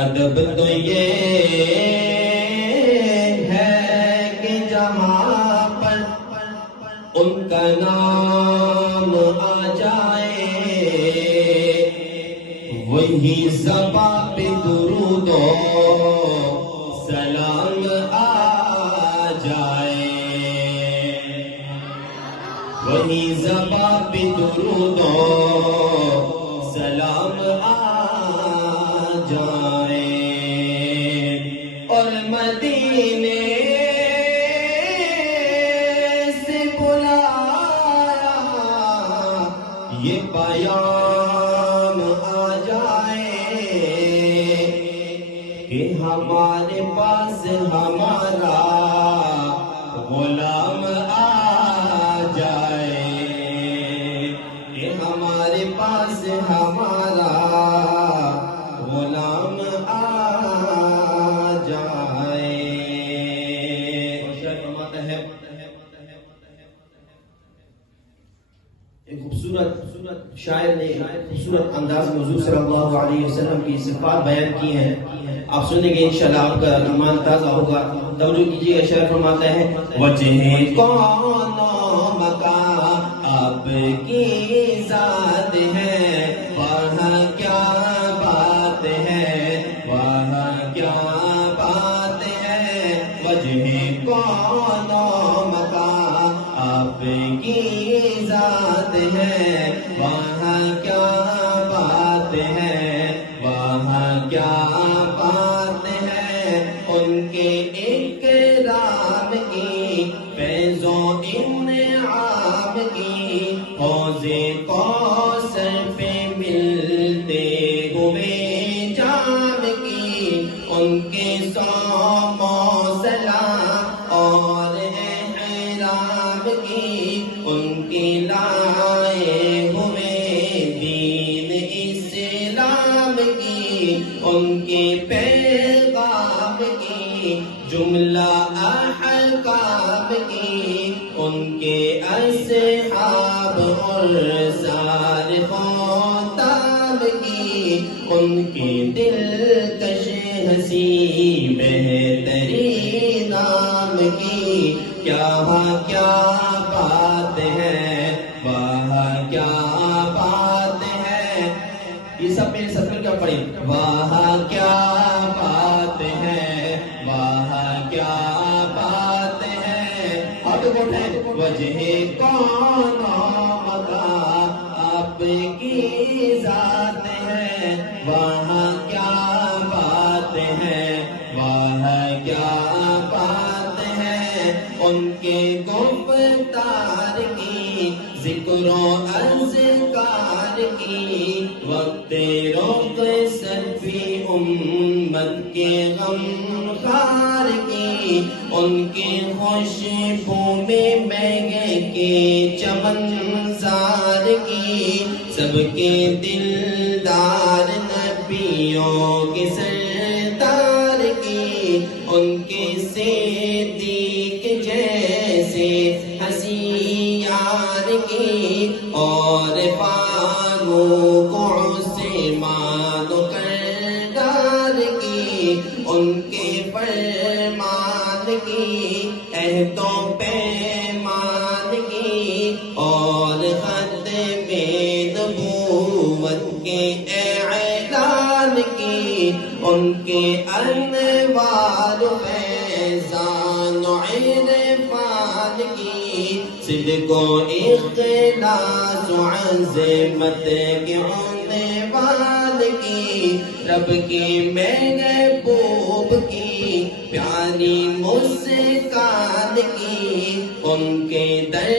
ادب تو یہ ہے کہ جہاں پر ان کا نام آ جائے وہی زباں پہ درود و سلام آ جائے، وہی زباں پہ درود و سلام آ جائے، اور مدینے سے بلایا یہ پیام آ جائے کہ ہمارے پاس ہمارا غلام آ جائے، کہ ہمارے پاس ہمارا غلام آ جائے۔ شاعر فرماتا ہے ایک خوبصورت شاعر نے خوبصورت انداز میں حضور صلی اللہ علیہ وسلم کی صفات بیان کی ہیں، آپ سنیں گے انشاءاللہ آپ کا ایمان تازہ ہوگا۔ توجہ کیجیے گا، شاعر فرماتا ہے وجہ کون و مکان آپ کی ذات ہے، وہاں کیا بات ہے، وہاں کیا بات ہے، وجہ کون و مکان آپ کی ذات ہے، وہاں کیا بات ہے، وہاں کیا بات ہے، ان کے اکرام کی فیض و انعام کی حوض کوثر پہ ملتے ہوئے جام کی، ان کے صوم و سلام اور احرام کی، ان کے لائے ہوئے دین اسلام کی، ان کے پیغام کی جملہ احکام کی، ان کے اصحاب اور سار خطاب کی، ان کے دلکش ہنسی بہترین نام کی، کیا بات ہے، واہ کیا بات ہے، یہ سب میرے ساتھ مل کر پڑھیں، واہ کیا بات ہے، واہ کیا بات ہے، ہاتھ اٹھائیں، وجہ کون و مکان آپ کی ذات ہے، وہاں کیا بات ہے، واہ کیا بات ہے، ان کے گفتار کی ذکر و اذکار کی وقت رخصت بھی امت کے غم خار کی، ان کے خوشبو میں مہک کے چمن زار کی، سب کے دلدار نبیوں کے سردار کی، ان کے صدیق جیسے ہنسی یار کی، اور فاروق عثمان و کردار کی، ان کے فرمان کی عہد و پیمان کی، اور ختم نبوت کے اعلان کی، ان کے انوار و فیضان و عرفان کی، صدق و اخلاص و عظمت کے عنوان کی، رب کے محبوب کی پیاری مسکان کی، ان کے در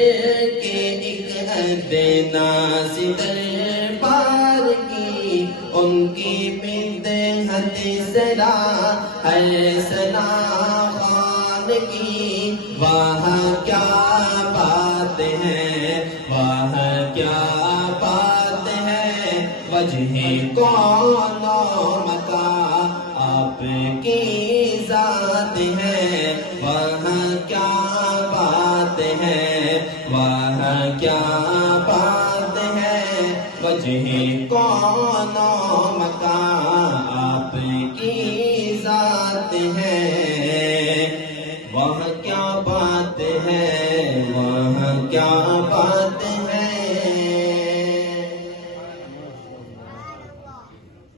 کے ایک ادنا سی دربار کی، ان کی مدحت سرا ہر ثنا خوان کی، وہاں کیا بات ہے، وہاں کیا بات ہے، وجہ کون و مکان آپ کی ذات ہے، وہاں کیا بات ہے، وہاں کیا بات ہے، وجہ کون و مکان آپ کی کیا بات